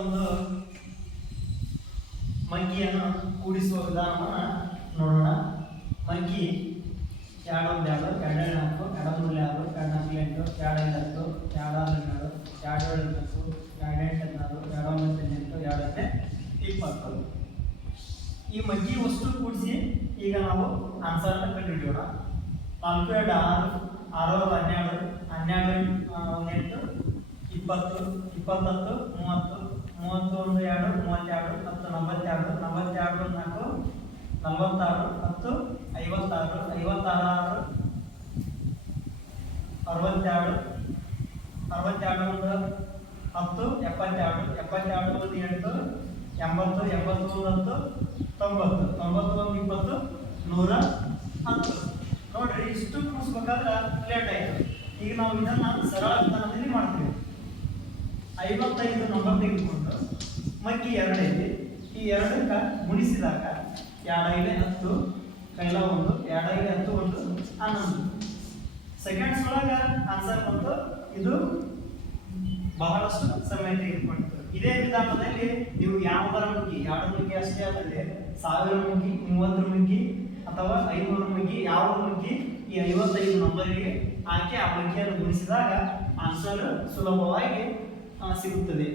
ಒಂದು ಮಗ್ಗಿಯನ್ನು ಕೂಡಿಸುವ ವಿಧಾನವನ್ನು ನೋಡೋಣ. ಮಗ್ಗಿ 2 1 2 2 4 2 3 6 2 4 8 2 5 10 2 6 12 2 7 10 2 8 16 2 9 18 2 20. ಈ ಮಗ್ಗಿ ವಸ್ತು ಕೂಡಿಸಿ ಈಗ ನಾವು ಆನ್ಸರ್ ಕಂಡುಹಿಡಿಯೋಣ. 4 2 6 6 12 12 8 20 20 30 31 2 32 10 42 42 4 46 10 56 56 62 62 1 10 72 72 1 8 80 81 10 90 91 20 110. ನೋಡ್ರಿ, ಇಷ್ಟು ಕೂಡಿಸ್ಬೇಕಾದ್ರೆ ಲೇಟ್ ಆಯ್ತು. ಈಗ ನಾವು ಇದನ್ನ ಸರಳ ವಿಧಾನದಲ್ಲಿ ಮಾಡ್ತೀವಿ. 55 ನಂಬರ್ ತೆಗೆದುಕೊಂಡು ಮಗ್ಗಿ 2 ಐತಿ, ಈ 2ಕ್ಕೆ ಗುಣಿಸಿದಾಗ 2 5 10 ಕೈಲ 1 2 5 10 1 11 ಸೆಕೆಂಡ್ಸ್ ಒಳಗೆ ಆನ್ಸರ್ ಬಂತು. ಇದು ಬಹಳಷ್ಟು ಸಮಯ ತೆಗೆದುಕೊಂಡಿತು. ಇದೇ ವಿಧಾನದಲ್ಲಿ ನೀವು ಯಾವುದರ ಮಗ್ಗಿ 2 ಮಗ್ಗಿ ಅಷ್ಟೇ ಅಲ್ಲದೆ 1000 ಮಗ್ಗಿ 30 ಮಗ್ಗಿ ಅಥವಾ 500 ಮಗ್ಗಿ ಯಾವ ಮಗ್ಗಿ ಈ 55 ನಂಬರಿಗೆ ಹಾಕಿ ಆ ಮಗ್ಗಿಯನ್ನು ಗುಣಿಸಿದಾಗ ಆನ್ಸರ್ ಸುಲಭವಾಗಿ ಸಿಗುತ್ತದೆ.